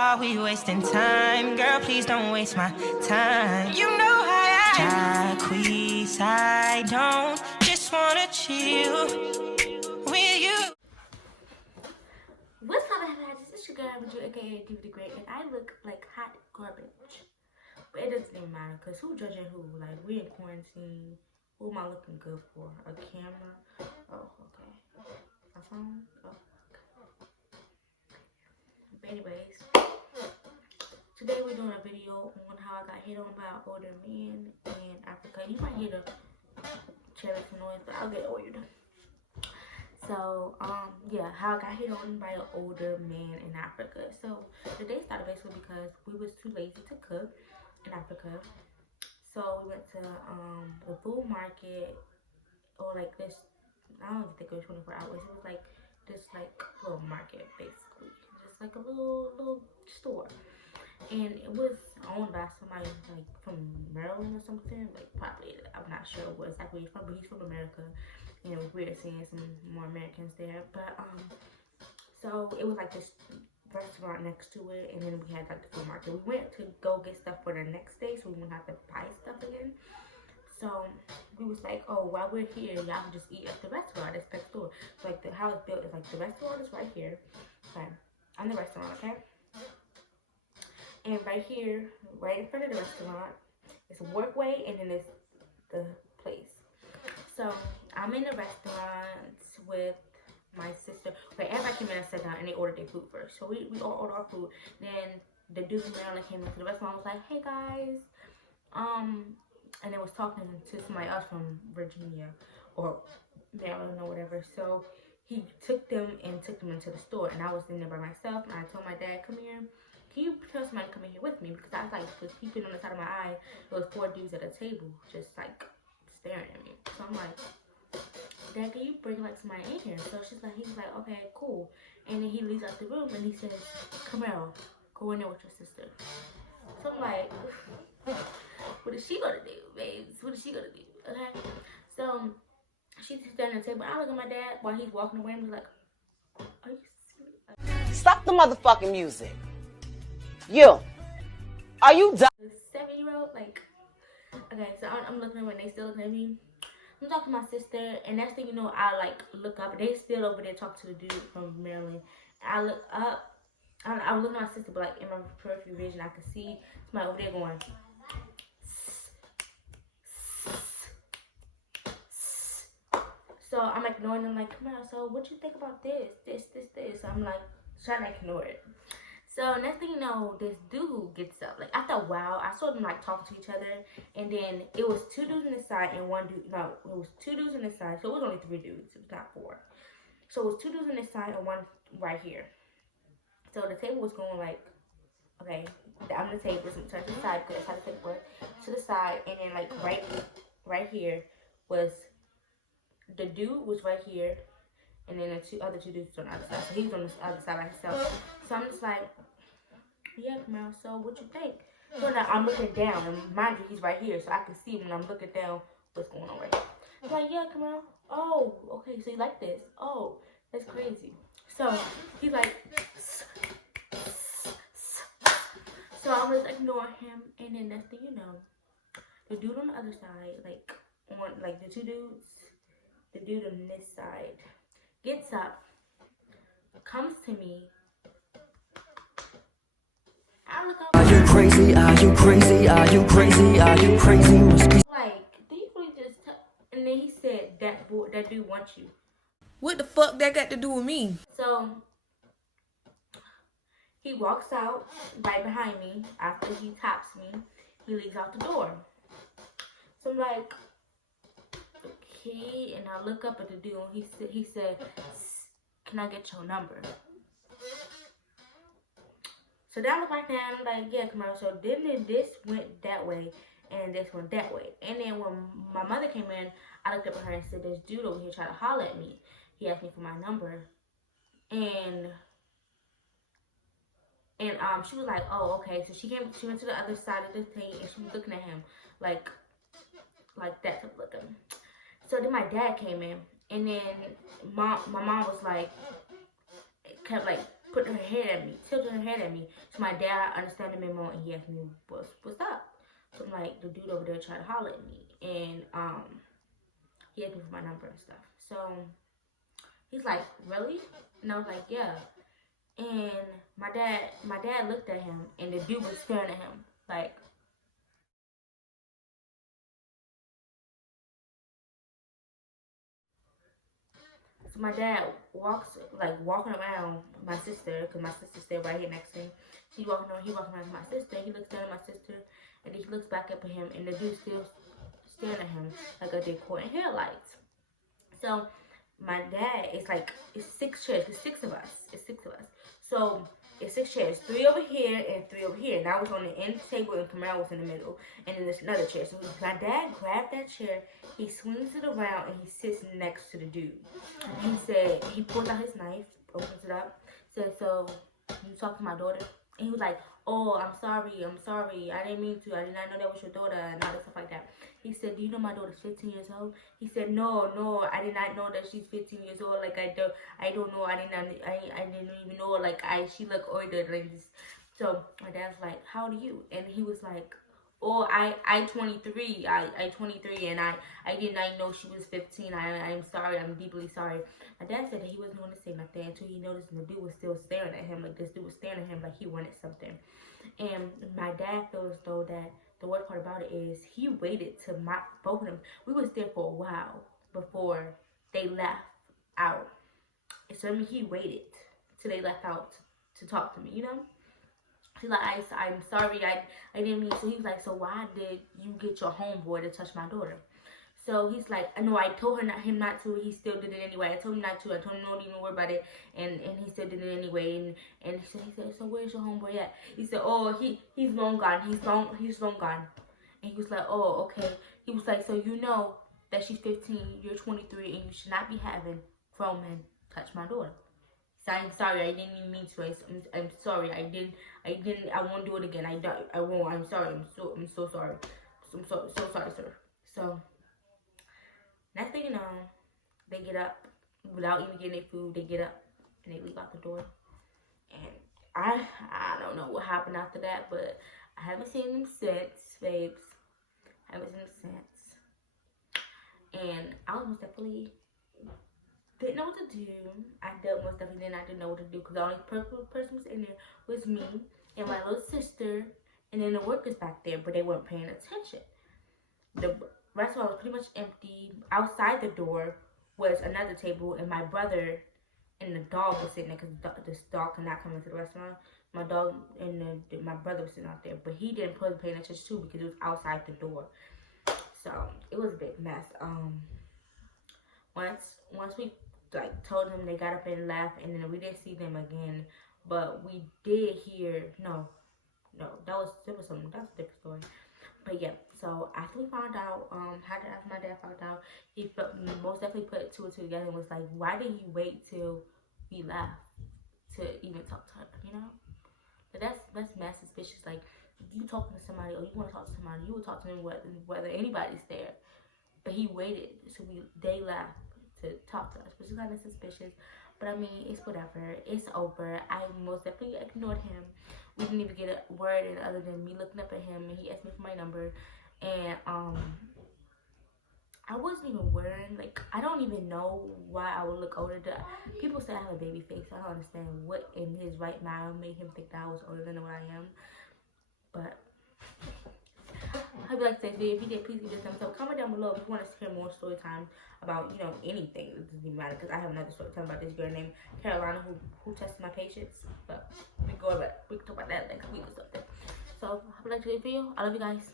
Are we wasting time? Girl, please don't waste my time. You know how I Jacquees, I don't just wanna chill with you. What's up, everybody? This is your girl, aka Give the Great, and I look like hot garbage. But it doesn't even matter, because who judging who? Like, we in quarantine. Who am I looking good for? A camera? Oh, okay. My phone? Oh, okay. But anyways, today we're doing a video on how I got hit on by an older man in Africa. You might hear the cherry noise, but I'll get it you. So, yeah, how I got hit on by an older man in Africa. So, the day started basically because we was too lazy to cook in Africa. So, we went to the food market, or like this, I don't even think it was 24 hours. It was like this like little market, basically. Just like a little store. And it was owned by somebody like from Maryland or something. Like, probably, I'm not sure what exactly he's from, but he's from America. You know, weird seeing some more Americans there. But so it was like this restaurant next to it, and then we had like the food market. We went to go get stuff for the next day, so we wouldn't have to buy stuff again. So we was like, oh, while we're here, y'all can just eat at the restaurant. It's next door. So like how it's built is like the restaurant is right here. Okay, I'm the restaurant, okay. And right here, right in front of the restaurant, it's a workway, and then it's the place. So I'm in the restaurant with my sister. Wait, everybody came in and sat down, and they ordered their food first. So we all ordered our food. Then the dude from Maryland came into the restaurant and was like, hey guys, and they was talking to somebody else from Virginia or Maryland or whatever. So he took them into the store, and I was in there by myself, and I told my dad, come here. Can you tell somebody to come in here with me? Because I was like, just peeping on the side of my eye, there was 4 dudes at a table just like staring at me. So I'm like, Dad, can you bring like somebody in here? So he's like, okay, cool. And then he leaves out the room and he says, Camaro, go in there with your sister. So I'm like, what is she gonna do, babes? What is she gonna do? Okay. So she's standing at the table. I look at my dad while he's walking away and be like, are you serious? Stop the motherfucking music. You. Are you done? The 7-year-old, like, okay, so I'm looking at them and they still looking at me. I'm talking to my sister, and next thing you know, I like look up, and they still over there talking to the dude from Maryland. I look up, I was looking at my sister, but like in my peripheral vision, I could see somebody over there going. So I'm ignoring them, like, come on, so what you think about this? So I'm like trying to ignore it. So next thing you know, this dude gets up. Like, after a while, I saw them like talking to each other, and then it was 2 dudes on this side and 1 dude. No, it was 2 dudes on this side. So it was only 3 dudes. It was not 4. So it was 2 dudes on this side and 1 right here. So the table was going like, okay, I'm the table. So turn to the side because that's how the table works. To the side, and then like right here was the dude was right here, and then the other 2 dudes on the other side. So he's on the other side by himself. So I'm just like, yeah, Camaro, so what you think? So now I'm looking down, and mind you, he's right here, so I can see when I'm looking down what's going on right here. I'm like, yeah, Camaro. Oh, okay, so you like this? Oh, that's crazy. So he's like, so I'm just ignoring him, and then next thing you know, the dude on the other side, like on like the 2 dudes, the dude on this side gets up, comes to me. Are you crazy? Are you crazy? Are you crazy? Are you crazy? Must be like, did you really just and then he said, that dude wants you. What the fuck that got to do with me? So he walks out right behind me. After he taps me, he leaves out the door. So I'm like, okay, and I look up at the dude, and he said, can I get your number? So then I look like that, and I'm like, yeah, come on. So then this went that way, and this went that way. And then when my mother came in, I looked up at her and said, this dude over here tried to holler at me. He asked me for my number. And she was like, oh, okay. So she went to the other side of the thing, and she was looking at him like that type of looking. So then my dad came in, and then my mom was like, kept like putting her head at me, tilting her head at me. So my dad understand the memo and he asked me, what's up? So I'm like, the dude over there tried to holler at me. And he asked me for my number and stuff. So he's like, really? And I was like, yeah. And my dad looked at him and the dude was staring at him like, so my dad walking around my sister, because my sister stayed right here next to him. He walking around my sister. He looks down at my sister, and then he looks back up at him, and the dude still staring at him like a deer caught in headlights. So my dad is like, it's 6 chairs. It's 6 of us. So it's 6 chairs, 3 over here and 3 over here. And I was on the end table and Kamal was in the middle. And then there's another chair. So my dad grabbed that chair, he swings it around, and he sits next to the dude. And he said, he pulls out his knife, opens it up, said, so you talk to my daughter? And he was like, oh, I'm sorry, I didn't mean to, I did not know that was your daughter, and all that stuff like that. He said, do you know my daughter's 15 years old? He said, no, I did not know that she's 15 years old, like, I don't know, I didn't even know, like, she looked older, like this. So, my dad's like, how old are you? And he was like, oh, I 23, I 23, and I did not know she was 15, I'm sorry, I'm deeply sorry. My dad said that he wasn't going to say nothing until he noticed the dude was still staring at him, like this dude was staring at him like he wanted something. And my dad feels though that the worst part about it is he waited to both of them. We was there for a while before they left out. So I mean, he waited till they left out to talk to me, you know? He's like, I'm sorry, I didn't mean. So he was like, so why did you get your homeboy to touch my daughter? So he's like, I know I told him not to. He still did it anyway. I told him not to. I told him not even worry about it, and he still did it anyway. And he said, so where's your homeboy at? He said, oh, he's long gone. He's long gone. And he was like, oh, okay. He was like, so you know that she's 15, you're 23, and you should not be having grown men touch my daughter. So I'm sorry, I didn't even mean to. I'm sorry. I won't do it again. I won't. I'm sorry. I'm so sorry. I'm so sorry, sir. So next thing you know, they get up without even getting their food. They get up and they leave out the door. And I don't know what happened after that, but I haven't seen them since, babes. I haven't seen them since. And I was most definitely didn't know what to do. I most definitely didn't know what to do because the only person was in there was me and my little sister, and then the workers back there, but they weren't paying attention. The restaurant was pretty much empty. Outside the door was another table, and my brother and the dog was sitting there because this dog could not come into the restaurant. My dog and my brother was sitting out there, but he didn't pay attention too because it was outside the door. So it was a big mess. Once we told them, they got up and left, and then we didn't see them again. But we did hear that was a different story. But yeah, so after we found out, after my dad found out, he most definitely put 2 and 2 together and was like, why did you wait till we left to even talk to her, you know? But that's mad suspicious. Like, you talking to somebody or you want to talk to somebody, you would talk to them whether anybody's there. But he waited, so they left to talk to us, which is kind of suspicious. But I mean, it's whatever. It's over. I most definitely ignored him. We didn't even get a word in other than me looking up at him, and he asked me for my number. And I wasn't even wearing, I don't even know why I would look older. People say I have a baby face. I don't understand what in his right mind made him think that I was older than what I am. But I hope you liked today's video. If you did, please give it a thumbs up. Comment down below if you want us to hear more story time about, anything. It doesn't even matter because I have another story time about this girl named Carolina who tested my patience. But we can talk about that next week or something. So, I hope you liked today's video. I love you guys.